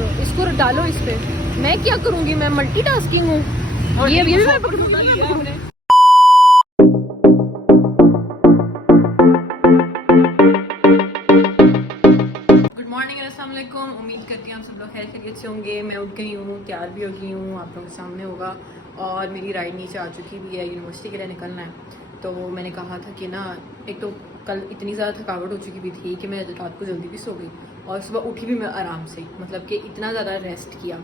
तो इसको डालो इस पे। मैं क्या करूँगी, मैं मल्टीटास्किंग हूँ। ये भी मैं पकड़ूंगी। उम्मीद करती हूँ आप सब लोग खैर खैरियत से होंगे। मैं उठ गई हूँ, तैयार भी हो गई हूँ, आप लोगों के सामने होगा। और मेरी राइड नीचे आ चुकी भी है, यूनिवर्सिटी के लिए निकलना है। तो मैंने कहा था कि ना, एक तो कल इतनी ज़्यादा थकावट हो चुकी भी थी कि मैं रात को जल्दी भी सो गई और सुबह उठी भी मैं आराम से, मतलब कि इतना ज़्यादा रेस्ट किया,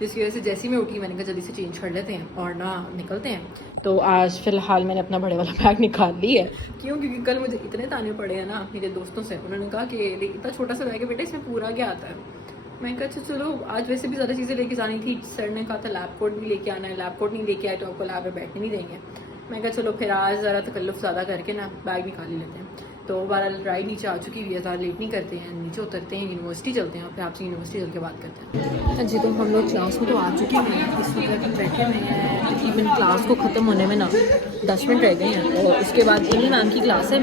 जिसकी वजह से जैसे ही मैं उठी मैंने कहा जल्दी से चेंज कर लेते हैं और ना निकलते हैं। तो आज फ़िलहाल मैंने अपना बड़े वाला बैग निकाल लिया है। क्यों? क्योंकि कल मुझे इतने ताने पड़े हैं ना मेरे दोस्तों से। उन्होंने कहा कि इतना छोटा सा बैग है बेटा, इसमें पूरा क्या आता है। मैं कहा अच्छा चलो, आज वैसे भी ज़्यादा चीज़ें लेके जानी थी। सर ने कहा था लैब कोट भी लेके आना है, लैब कोट नहीं लेके आए तो आपको लैब में बैठने नहीं देंगे। मैं कहा चलो फिर आज ज़रा तकल्लुफ़ ज़्यादा करके ना बैग निकाल ही लेते हैं। तो बहरहाल राइड नीचे आ चुकी हुई है, ज़्यादा लेट नहीं करते हैं, नीचे उतरते हैं, यूनिवर्सिटी चलते हैं और फिर आपसे यूनिवर्सिटी चल के बात करते हैं। जी, तो हम लोग क्लास में तो आ चुके हैं, इस वक्त बैठे हुए हैं। तकरीबन क्लास को ख़त्म होने में ना 10 मिनट रह गए हैं और उसके बाद इन्हीं मैम की क्लास है,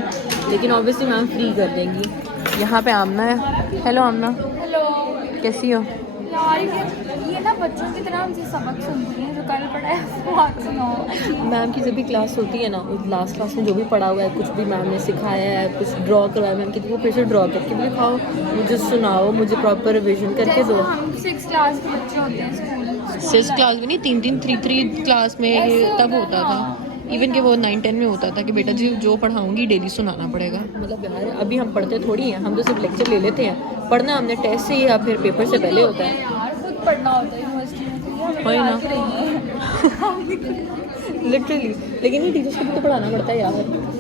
लेकिन ऑब्वियसली मैम फ्री कर देंगी। यहाँ पे आमना है। हेलो आमना। हेलो। कैसी हो? यार ये ना बच्चों की तरह हमसे सबक सुनती हैं, जो कल पढ़ाया वो आज सुनाओ। मैम की जब भी क्लास होती है ना, उस लास्ट क्लास में जो भी पढ़ा हुआ है, कुछ भी मैम ने सिखाया है, कुछ ड्रॉ करवाया मैम की, तो वो फिर से ड्रॉ करके भी दिखाओ, मुझे सुनाओ, मुझे प्रॉपर रिविजन करके दो। हम 6 क्लास के बच्चे होते हैं स्कूल 6 क्लास में नहीं, 3-3 3-3 क्लास में तब होता था। इवन कि वो 9-10 में होता था कि बेटा जी जो पढ़ाऊंगी डेली सुनाना पड़ेगा। मतलब यार अभी हम पढ़ते थोड़ी हैं, हम तो सिर्फ लेक्चर ले लेते हैं। पढ़ना हमने टेस्ट से या फिर पेपर से पहले होता है यार, खुद पढ़ना होता है यूनिवर्सिटी में, तो हमें वही ना। पढ़ाती रही है। लिटरली। लेकिन ये टीचर्स को भी तो पढ़ाना पड़ता है यार,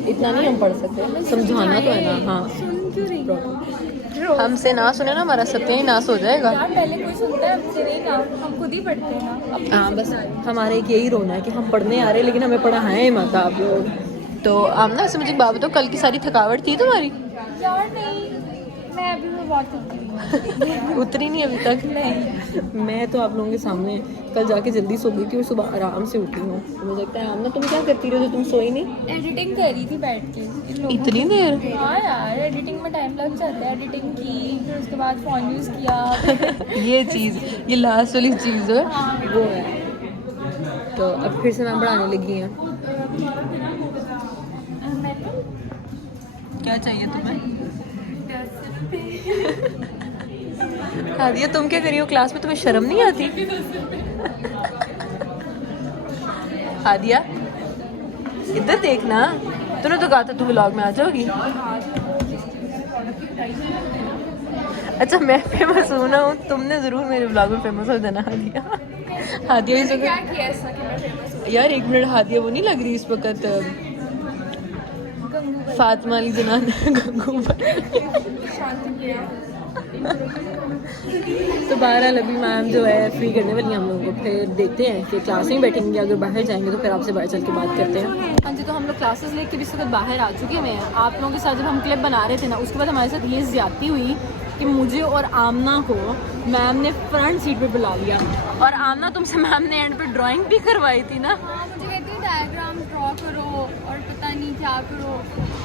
इतना नहीं हम पढ़ सकते, समझाना तो है ना। हाँ, सुन क्यों रही हो? हमसे ना सुने ना हमारा सत्य ही नाश हो जाएगा। यार पहले कोई सुनता है हमसे नहीं ना, हम खुद ही पढ़ते हैं ना अपनी। हाँ, बस हमारे एक यही रोना है कि हम पढ़ने आ रहे हैं लेकिन हमें पढ़ाएं मत आप लोग। तो आमना ऐसे मुझे बात बताओ, कल की सारी थकावट थी तुम्हारी? यार नहीं, मैं अभी भी बहुत उतरी उतरी नहीं अभी तक? नहीं। मैं तो आप लोगों के सामने कल जाके जल्दी सो गई थी और सुबह आराम से उठी हूँ। तो मुझे लगता है आमना तुम क्या करती रहो जो तुम सोई नहीं? एडिटिंग कर रही थी बैठ के इन लोगों इतनी देर? हाँ यार, एडिटिंग में टाइम लग जाता है। एडिटिंग की, फिर उसके बाद फ़ोन यूज़ किया। ये चीज़, ये लास्ट वाली चीज़ है हाँ। वो है। तो अब फिर से मैम पढ़ाने लगी हैं। क्या चाहिए तुम्हें? हादिया तुम क्या करी हो क्लास में, तुम्हें शर्म नहीं आती? हादिया इधर देखना, तूने तो कहा था तू व्लॉग में आ जाओगी। अच्छा मैं फेमस हूँ ना, तुमने ज़रूर मेरे व्लॉग में फेमस हो जाना। हादिया हादिया इस क्या किया ऐसा कि मैं फेमस हूँ? यार एक मिनट, हादिया वो नहीं लग रही इस वक्त फातिमा अली जनान गंगू तो बहरहाल अभी मैम जो है फ्री करने वाली हम लोगों को, फिर देखते हैं कि क्लास में बैठेंगे, अगर बाहर जाएंगे तो फिर आपसे बाहर चल के बात करते हैं। हाँ जी, तो हम लोग क्लासेस लेके भी इस वक्त बाहर आ चुके हैं। आप लोगों के साथ जब हम क्लिप बना रहे थे ना, उसके बाद हमारे साथ ये ज्यादती हुई कि मुझे और आमना को मैम ने फ्रंट सीट पे बुला लिया। और आमना तुमसे मैम ने एंड पे ड्राइंग भी करवाई थी ना? हाँ, मुझे कहती है डायग्राम ड्रॉ करो और पता नहीं क्या करो।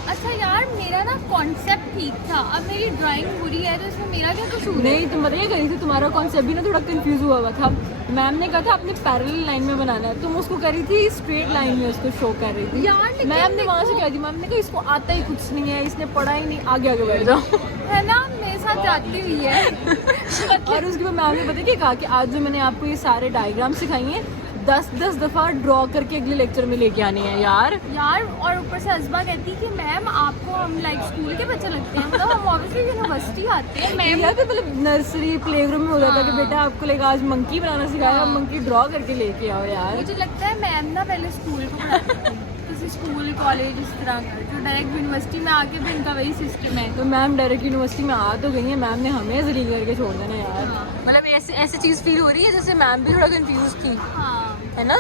अच्छा यार, मेरा ना कॉन्सेप्ट ठीक था, अब मेरी ड्राइंग बुरी है तो इसमें मेरा क्या कसूर है? नहीं, तुम बताइए करी थी, तुम्हारा कॉन्सेप्ट भी ना थोड़ा कंफ्यूज हुआ था। मैम ने कहा था अपने पैरेलल लाइन में बनाना है, तुम उसको करी थी स्ट्रेट लाइन में, उसको शो कर रही थी यार। मैम ने वहाँ से कह दी, मैम ने कहा इसको आता ही कुछ नहीं है, इसने पढ़ा ही नहीं, आगे आगे बढ़ जाओ। है ना, मेरे साथ जाती हुई है। और उसके बाद मैम ने पता क्या कहा कि आज जो मैंने आपको ये सारे डायग्राम सिखाई हैं 10-10 दफ़ा ड्रॉ करके अगले लेक्चर में लेके आनी है। यार और ऊपर से अज़बा कहती है कि मैम आपको हम लाइक स्कूल के बच्चे लगते हैं, मतलब हम ऑब्वियसली यूनिवर्सिटी आते हैं। मैम यार तो मतलब नर्सरी प्ले ग्रुप में हो जाता है कि बेटा आपको लेगा आज मंकी बनाना सिखाया, आप मंकी ड्रॉ करके लेके आओ। यार मुझे लगता है मैम ना पहले स्कूल को पढ़ाती थी, किसी स्कूल कॉलेज इस तरह का, जो डायरेक्ट यूनिवर्सिटी में आके भी इनका वही सिस्टम है। तो मैम डायरेक्ट यूनिवर्सिटी में आ तो गई है, मैम ने हमें जलील करके छोड़ देना यार। मतलब ऐसी चीज़ फील हो रही है जैसे मैम भी थोड़ा कंफ्यूज थी, हाँ है ना?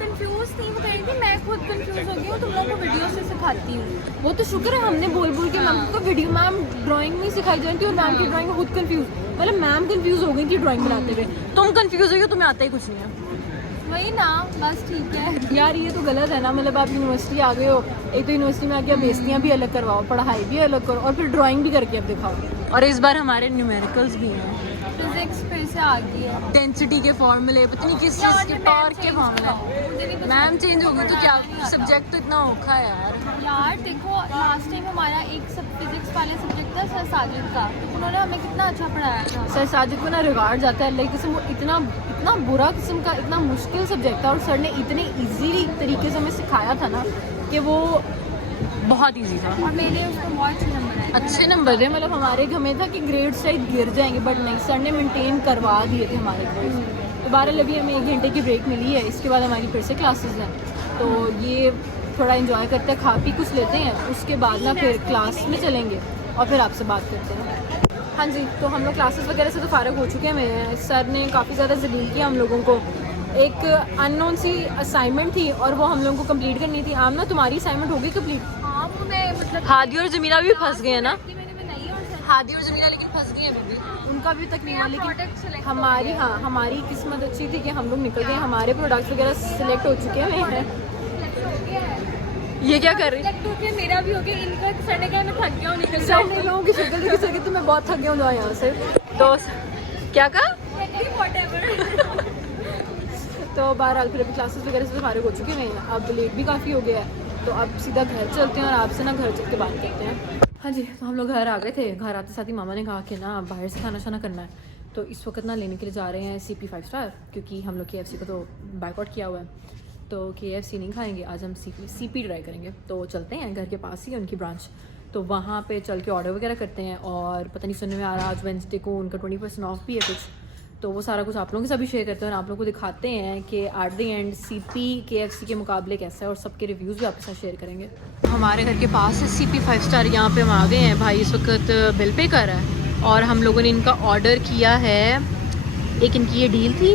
कंफ्यूज थी, वो कह रही थी मैं खुद कंफ्यूज हो गई हूँ, तुम लोगों को वीडियो से सिखाती हूँ। वो तो शुक्र है हमने बोल बोल के मैम को वीडियो, मैम ड्राइंग में सिखाई जाती है और मैम की ड्राइंग खुद कंफ्यूज, मतलब मैम कंफ्यूज हो गई थी ड्राइंग बनाते हुए, तुम कंफ्यूज हो गई, तुम्हें आता ही कुछ नहीं है। वही ना, बस ठीक है यार ये तो गलत है ना, मतलब आप यूनिवर्सिटी आ गए हो, एक तो यूनिवर्सिटी में आके आप बेइज्जतियाँ भी अलग करवाओ, पढ़ाई भी अलग करो और फिर ड्राइंग भी करके अब दिखाओ। और इस बार हमारे न्यूमेरिकल्स भी हैं। फिजिक्स फिर से आ गई है। डेंसिटी के फॉर्मूले, पता नहीं किस चीज़ के, टॉर्क के फॉर्मूले। मैम चेंज होगी तो क्या, सब्जेक्ट तो इतना औखा है यार देखो लास्ट टाइम हमारा एक फिजिक्स वाले सब्जेक्ट था सर साजिद का, तो उन्होंने हमें कितना अच्छा पढ़ाया था। सर साजिद को ना रिगार्ड जाता है, लेकिन वो इतना इतना बुरा किस्म का, इतना मुश्किल सब्जेक्ट था और सर ने इतने इजीली तरीके से हमें सिखाया था ना कि वो बहुत इजी था। और मैंने उसको बहुत अच्छे नंबर आए। अच्छे नंबर थे, मतलब हमारे हमें था कि ग्रेड शायद गिर जाएंगे, बट नहीं, सर ने मेंटेन करवा दिए थे हमारे ग्रेड्स। तो 12 अभी हमें 1 घंटे की ब्रेक मिली है, इसके बाद हमारी फिर से क्लासेस हैं, तो ये थोड़ा इन्जॉय करते हैं, खा पी कुछ लेते हैं, उसके बाद ना फिर क्लास में चलेंगे और फिर आपसे बात करते हैं। हाँ जी, तो हम लोग क्लासेस वगैरह से तो फारग हो चुके हैं। मेरे सर ने काफ़ी ज़्यादा जलील किया हम लोगों को। एक अननोन सी असाइनमेंट थी और वो हम लोगों को कंप्लीट करनी थी। आम ना तुम्हारी असाइनमेंट होगी कंप्लीट? हाँ वो मैं मतलब हादी और जमीला भी फंस गए हैं ना, मैंने बनाई और हादी और जमीला लेकिन फंस गई हैं बेबी, उनका भी तक नहीं हुआ। लेकिन हमारी, हाँ हमारी किस्मत अच्छी थी कि हम लोग निकल गए, हमारे प्रोडक्ट्स वगैरह सिलेक्ट हो चुके हैं। ये क्या कर रही है? मेरा भी हो गया, इनका सर ने कहा मैं थक गया हूँ निकल सर ने लोगों की शक्ल देखी, सर तो मैं बहुत थक गया हूँ यहाँ से। दोस्त क्या कहा? तो बहरहाल फिर अभी क्लासेस वगैरह से फारिग हो चुके हैं, अब लेट भी काफ़ी हो गया है, तो अब सीधा घर चलते हैं और आपसे ना घर चल के बात करते हैं। हाँ जी, तो हम लोग घर आ गए थे। घर आते साथ ही मामा ने कहा कि ना बाहर से खाना शाना करना है, तो इस वक्त ना लेने के लिए जा रहे हैं CP 5 स्टार, क्योंकि हम लोग KFC को तो बाइकआउट किया हुआ है, तो KFC नहीं खाएंगे आज, हम CP ट्राई करेंगे। तो चलते हैं, घर के पास ही है उनकी ब्रांच, तो वहाँ पे चल के ऑर्डर वगैरह करते हैं। और पता नहीं सुनने में आ रहा आज वेडनेसडे को उनका 20% ऑफ भी है कुछ, तो वो सारा कुछ आप लोगों के साथ भी शेयर करते हैं और आप लोगों को दिखाते हैं कि at the end CP KFC के मुकाबले कैसा है, और सबके रिव्यूज़ भी आपके साथ शेयर करेंगे। हमारे घर के पास है CP 5 स्टार, यहाँ पे हम आ गए हैं। भाई इस वक्त बिल पे कर रहा है और हम लोगों ने इनका ऑर्डर किया है। एक इनकी ये डील थी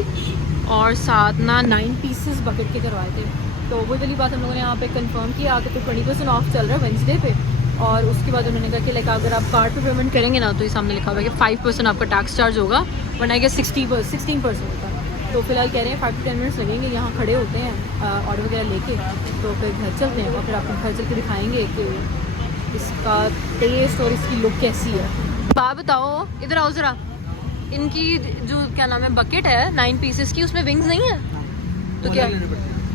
और साथ ना 9 पीसेस बकेट के करवाए थे, तो वो वाली बात हम लोगों ने यहाँ पे कंफर्म किया कि तो 20% ऑफ चल रहा है वेडनेसडे पे। और उसके बाद उन्होंने कहा कि लाइक अगर आप कार्ड पे पेमेंट करेंगे ना, तो ये सामने लिखा हुआ है कि 5% आपका टैक्स चार्ज होगा, वरना कि 16% होता है। तो फिलहाल कह रहे हैं 5 to 10 मिनट्स लगेंगे, यहाँ खड़े होते हैं ऑर्डर वगैरह लेके, तो फिर घर चलते हैं और फिर आपको घर चल के दिखाएंगे कि इसका टेस्ट और इसकी लुक कैसी है। बात बताओ, इधर आओ ज़रा, इनकी जो क्या नाम है बकेट है 9 पीसेस की, उसमें विंग्स नहीं है तो क्या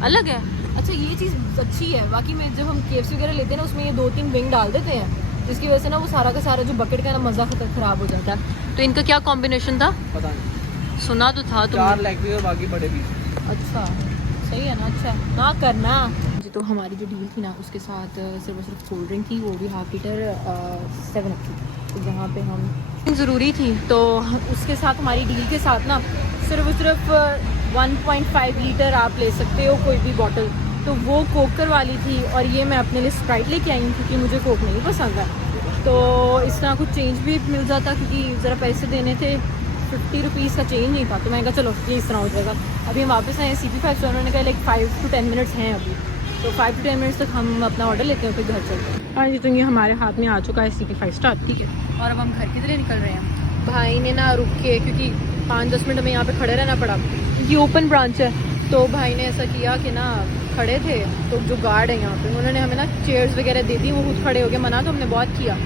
अलग है? अच्छा ये चीज़ अच्छी है। बाकी में जब हम KFC वगैरह लेते हैं ना, उसमें ये 2-3 विंग डाल देते हैं, जिसकी वजह से ना वो सारा का सारा जो बकेट का ना मज़ा ख़राब हो जाता है। तो इनका क्या कॉम्बिनेशन था पता नहीं, सुना तो था 4 लेग पीस और बाकी बड़े पीस। अच्छा सही है ना, अच्छा ना करना जी। तो हमारी जो डील थी ना, उसके साथ सिर्फ और सिर्फ कोल्ड ड्रिंक थी, वो भी ½ लीटर 7 की, तो जहाँ पे हम ज़रूरी थी, तो उसके साथ हमारी डील के साथ ना सिर्फ और सिर्फ 1.5 लीटर आप ले सकते हो कोई भी बॉटल, तो वो कोकर वाली थी। और ये मैं अपने लिए स्प्राइट लेके आई हूँ क्योंकि मुझे कोक नहीं पसंद है, तो इस तरह कुछ चेंज भी मिल जाता, क्योंकि ज़रा पैसे देने थे, 50 रुपीज़ का चेंज नहीं था, तो मैं कहा चलो ये इस तरह हो जाएगा। अभी हम वापस आए CP 5, तो उन्होंने कहा लाइक 5 to 10 मिनट्स हैं अभी, तो 5 to 10 मिनट्स तक हम अपना ऑर्डर लेते हैं, फिर घर चलते हैं। हाँ जी, तो ये हमारे हाथ में आ चुका है CP 5 स्टार, ठीक है। और अब हम घर की तरह निकल रहे हैं। भाई ने ना रुक के, क्योंकि 5-10 मिनट हमें यहाँ पे खड़े रहना पड़ा, क्योंकि ओपन ब्रांच है, तो भाई ने ऐसा किया कि ना खड़े थे, तो जो गार्ड है यहाँ पे उन्होंने हमें ना चेयर्स वगैरह दे दी, वो खुद खड़े हो गए। मना तो हमने बहुत किया,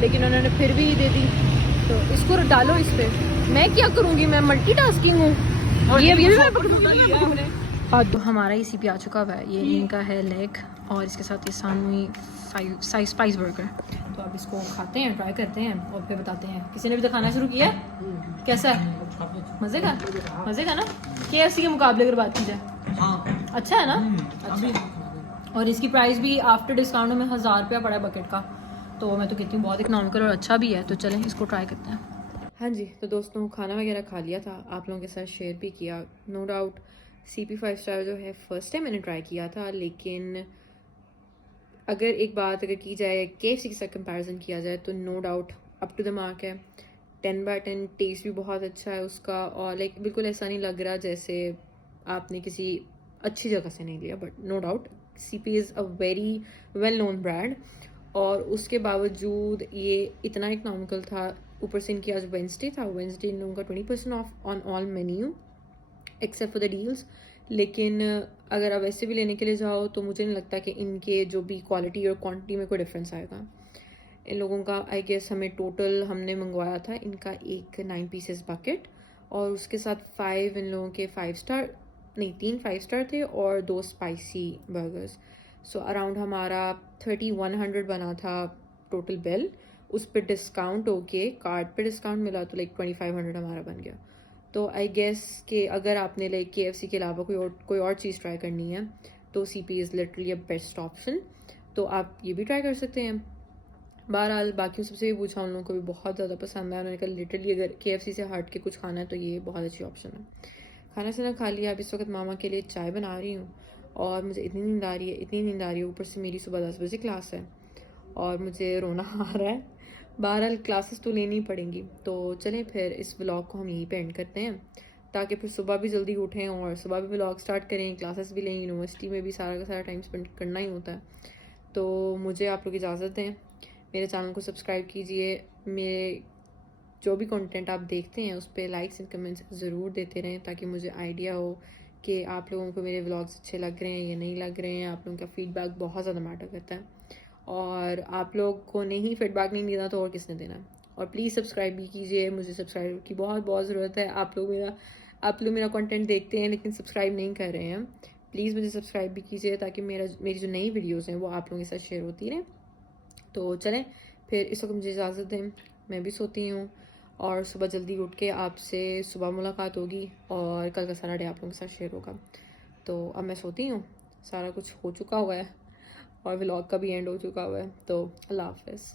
लेकिन उन्होंने फिर भी दे दी। तो इसको डालो इस पर, मैं क्या करूँगी, मैं मल्टीटास्किंग हूँ। ये भी मैं पकड़ूंगी। हाँ, तो हमारा ही CP आ चुका हुआ है, ये इनका है लेग और इसके साथ ये सामने स्पाइस बर्गर। तो अब इसको खाते हैं, ट्राई करते हैं और फिर बताते हैं। किसी ने भी तो खाना शुरू किया, कैसा है? मज़े का ना, KFC के मुकाबले अगर बात की जाए। हाँ अच्छा है ना? अच्छा। और इसकी प्राइस भी आफ्टर डिस्काउंट में 1000 रुपया पड़ा है बकेट का, तो मैं तो कहती हूँ बहुत इकोनॉमिकल और अच्छा भी है। तो चलें इसको ट्राई करते हैं। हाँ जी, तो दोस्तों खाना वगैरह खा लिया था, आप लोगों के साथ शेयर भी किया। नो डाउट CP 5 स्टार जो है फर्स्ट टाइम मैंने ट्राई किया था, लेकिन अगर एक बात अगर की जाए KFC के साथ कंपैरिजन किया जाए, तो no doubt up to the mark है। 10/10 टेस्ट भी बहुत अच्छा है उसका, और लाइक बिल्कुल ऐसा नहीं लग रहा जैसे आपने किसी अच्छी जगह से नहीं लिया। But no doubt CP is a very well known brand, और उसके बावजूद ये इतना इकोनॉमिकल था। ऊपर से इनकी आज वेडनेसडे था, वेडनेसडे इन लोगों का 20% of on all menu except for the deals. लेकिन अगर आप ऐसे भी लेने के लिए जाओ, तो मुझे नहीं लगता कि इनके जो भी क्वालिटी और क्वांटिटी में कोई डिफरेंस आएगा। इन लोगों का आई गेस हमें टोटल हमने मंगवाया था इनका एक 9 पीसेस बकेट, और उसके साथ 5 इन लोगों के 5 स्टार नहीं 3 5 स्टार थे और 2 स्पाइसी बर्गर्स। सो अराउंड हमारा 3100 बना था टोटल बिल। उस पर डिस्काउंट होके कार्ड पे डिस्काउंट मिला तो लाइक 2500 हमारा बन गया। तो आई गेस कि अगर आपने लाइक KFC के अलावा कोई और चीज़ ट्राई करनी है तो CP is literally a best option. तो आप ये भी ट्राई कर सकते हैं। बहरहाल बाकियों सबसे भी पूछा, उन लोगों को भी बहुत ज़्यादा पसंद आया। उन्होंने कहा लिटरली अगर KFC से हट के कुछ खाना है तो ये बहुत अच्छी ऑप्शन है। खाना साना खा लिया। अब इस वक्त मामा के लिए चाय बना रही हूँ और मुझे इतनी नींद आ रही है ऊपर से मेरी सुबह 10 बजे क्लास है और मुझे रोना आ रहा है। बहरहाल क्लासेस तो लेनी पड़ेंगी। तो चलें फिर इस व्लॉग को हम यहीं पे एंड करते हैं ताकि फिर सुबह भी जल्दी उठें और सुबह भी व्लॉग स्टार्ट करें, क्लासेस भी लें। यूनिवर्सिटी में भी सारा का सारा टाइम स्पेंड करना ही होता है। तो मुझे आप लोग इजाज़त दें। मेरे चैनल को सब्सक्राइब कीजिए। मेरे जो भी कंटेंट आप देखते हैं उस पर लाइक्स एंड कमेंट्स ज़रूर देते रहें ताकि मुझे आइडिया हो कि आप लोगों को मेरे व्लॉग्स अच्छे लग रहे हैं या नहीं लग रहे हैं। आप लोगों का फीडबैक बहुत ज़्यादा मैटर करता है और आप लोग को नहीं फीडबैक नहीं देना तो और किसने देना है। और प्लीज़ सब्सक्राइब भी कीजिए। मुझे सब्सक्राइब की बहुत बहुत ज़रूरत है। आप लोग मेरा कंटेंट देखते हैं लेकिन सब्सक्राइब नहीं कर रहे हैं। प्लीज़ मुझे सब्सक्राइब भी कीजिए ताकि मेरी जो नई वीडियोज़ हैं वो आप लोगों के साथ शेयर होती रहें। तो चलें फिर इस वक्त मुझे इजाज़त दें। मैं भी सोती हूँ और सुबह जल्दी उठ के आपसे सुबह मुलाकात होगी और कल का सारा डे आप लोगों के साथ शेयर होगा। तो अब मैं सोती हूँ। सारा कुछ हो चुका हुआ है और व्लॉग का भी एंड हो चुका हुआ है। तो अल्लाह हाफ़िज़।